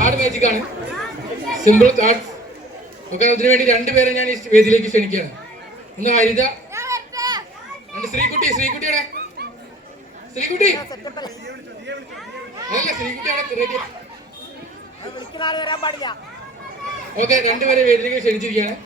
Card magic ആണ്. Simple card okay അതിനു വേണ്ടി രണ്ടുപേരെ ഞാൻ ഈ വേദിയിലേക്ക് ക്ഷണിക്കുകയാണ്. ഒന്ന് ഹരിത. രണ്ട് ശ്രീകുട്ടി. ശ്രീകുട്ടിയുടെ ശ്രീകുട്ടി. അല്ല പാടില്ല. ഓക്കെ രണ്ടുപേരെ വേദിയിലേക്ക് ക്ഷണിച്ചിരിക്കുകയാണ്.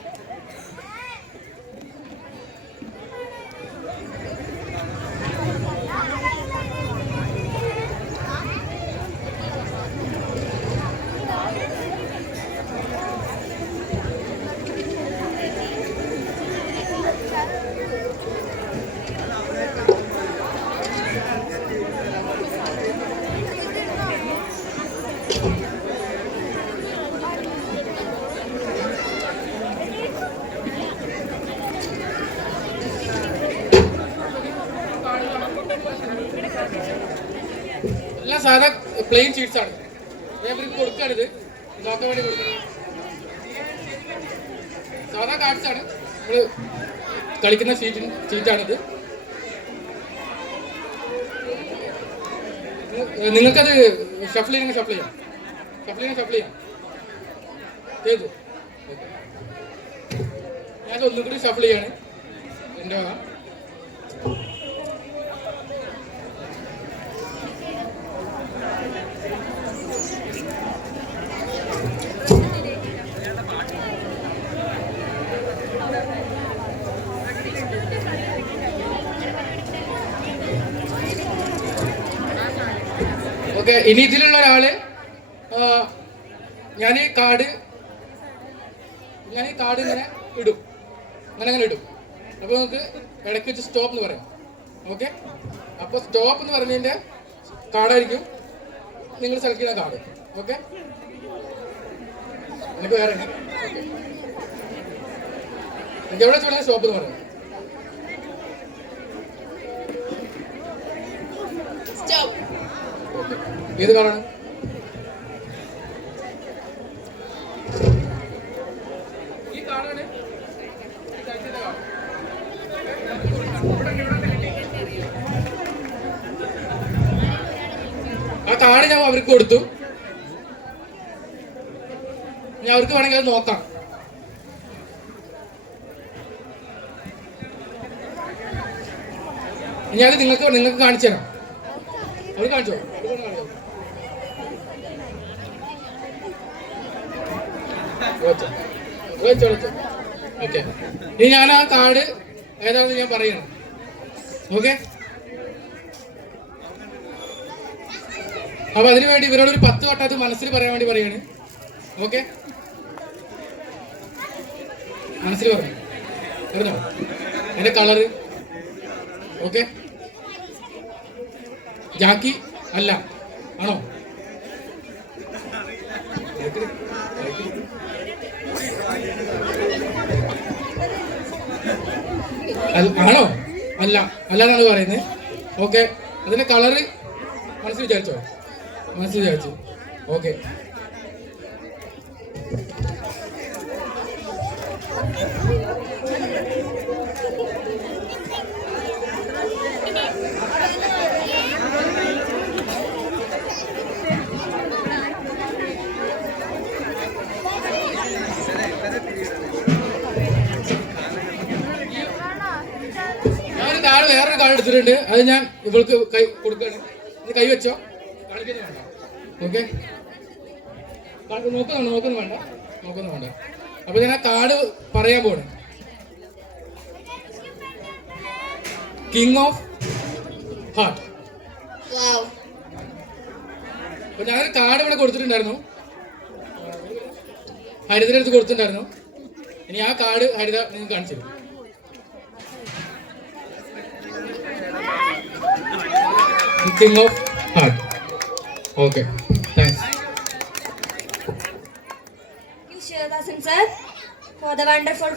സാധാ പ്ലെയിൻ ഷീറ്റ്സ് ആണ്. ഞാൻ ഇവർക്ക് കൊടുക്കാണിത് നോക്കാൻ വേണ്ടി കൊടുക്കുന്നത്. സാധാ കാർഡ്സ് ആണ്. നമ്മൾ കളിക്കുന്ന ഷീറ്റ് ഷീറ്റാണിത് നിങ്ങൾക്കത് ഷഫിൾ ചെയ്യണമെങ്കിൽ ഷഫിൾ ചെയ്യാം. ഷഫിൾ ചെയ്യുന്ന ഷഫിൾ ചെയ്യാം. ചെയ്തു ഞാനത് ഒന്നും കൂടി ഷഫിൾ ചെയ്യാണ്. എന്റെ ഓക്കെ ഇനി ഇതിലുള്ള ഒരാൾ ഞാൻ ഈ കാർഡ് ഞാൻ ഈ കാർഡ് ഇങ്ങനെ ഇടും. അങ്ങനെ അങ്ങനെ ഇടും. അപ്പൊ നമുക്ക് ഇടയ്ക്ക് വെച്ച് സ്റ്റോപ്പ് എന്ന് പറയാം. ഓക്കെ? അപ്പൊ സ്റ്റോപ്പ് എന്ന് പറഞ്ഞതിന്റെ കാർഡായിരിക്കും നിങ്ങൾ സെലക്ട് ചെയ്യുന്ന കാർഡ്. ഓക്കെ? എനിക്ക് വേറെ. എനിക്ക് എവിടെ വെച്ച് സ്റ്റോപ്പ് എന്ന് പറയാം. Okay. കാഴ്ചയുടെ കാർ. ആ കാർഡ് ഞാൻ അവർക്ക് കൊടുത്തു. ഞാൻ അവർക്ക് വേണമെങ്കിൽ അത് നോക്കാം. ഞാൻ നിങ്ങൾക്ക് നിങ്ങൾക്ക് കാണിച്ചു തരാം. അവർ കാണിച്ചോ? ഓക്കെ. ഇനി ഞാൻ ആ കാർഡ് ഏതാണെന്ന് ഞാൻ പറയണം ഓക്കെ? അപ്പൊ അതിനു വേണ്ടി ഇവരോട് ഒരു പത്ത് വട്ടം അത് മനസ്സിൽ പറയാൻ വേണ്ടി പറയാണ് ഓക്കെ? മനസ്സിൽ പറഞ്ഞോ. എന്റെ കളറ്? ഓക്കെ? ജാക്കി? അല്ല. ആണോ? ആണോ? അല്ല അല്ല എന്നാണ് പറയുന്നത് ഓക്കെ അതിന്റെ കളറ് മനസ്സിൽ വിചാരിച്ചോ? മനസ്സിൽ വിചാരിച്ചു. ഓക്കെ വേറൊരു കാർഡ് എടുത്തിട്ടുണ്ട്. അത് ഞാൻ ഇവൾക്ക് കൈ കൊടുക്കുകയാണ് ഇത് കൈ വെച്ചോ? കാണിക്കുന്നു വേണ്ട. ഓക്കെ. നോക്കുന്നു നോക്കുന്നു വേണ്ട നോക്കുന്നു വേണ്ട. അപ്പൊ ഞാൻ ആ കാർഡ് പറയാൻ പോണ് കിങ് ഓഫ് ഹാർട്ട് അപ്പൊ ഞാനൊരു കാർഡ് ഇവിടെ കൊടുത്തിട്ടുണ്ടായിരുന്നു. ഹരിതയുടെ അടുത്ത് കൊടുത്തിട്ടുണ്ടായിരുന്നു. ഇനി ആ കാർഡ് ഹരിത നിങ്ങൾക്ക് കാണിച്ചു തരും. King of Heart. Okay, thanks. Thank you, Shivadasan sir, for the wonderful